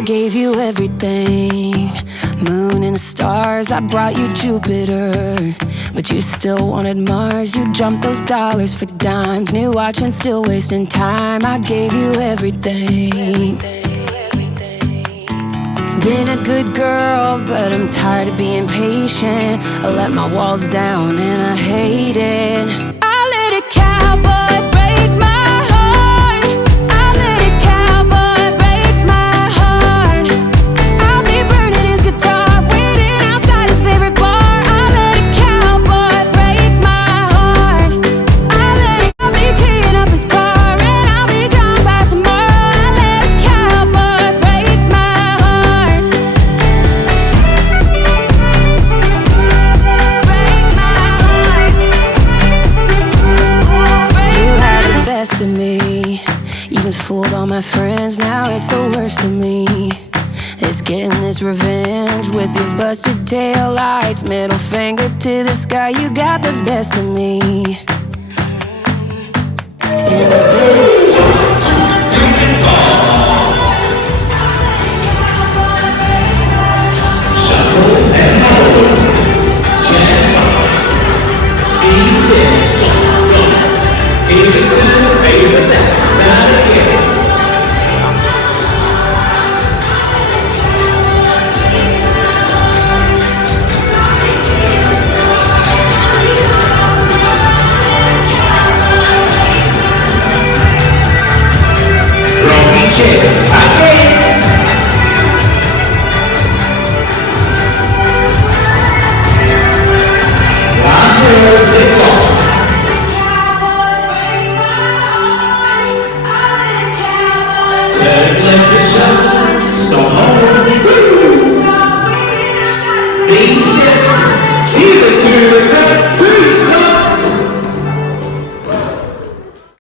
I gave you everything, moon and the stars, I brought you Jupiter, but you still wanted Mars. You jumped those dollars for dimes, new watch and still wasting time. I gave you everything. Been a good girl, but I'm tired of being patient. I let my walls down and I hate it. I let a cowboy break my heart. I let a cowboy break my heart. I'll be burning his guitar, waiting outside his favorite bar. I let a cowboy break my heart. I'll be keying up his car and I'll be gone by tomorrow. I let a cowboy break my heart. You had the best of me, even fooled all my friends. Now it's the worst of me. It's getting this revenge with your busted tail lights, middle finger to the sky. You got the best of me. In the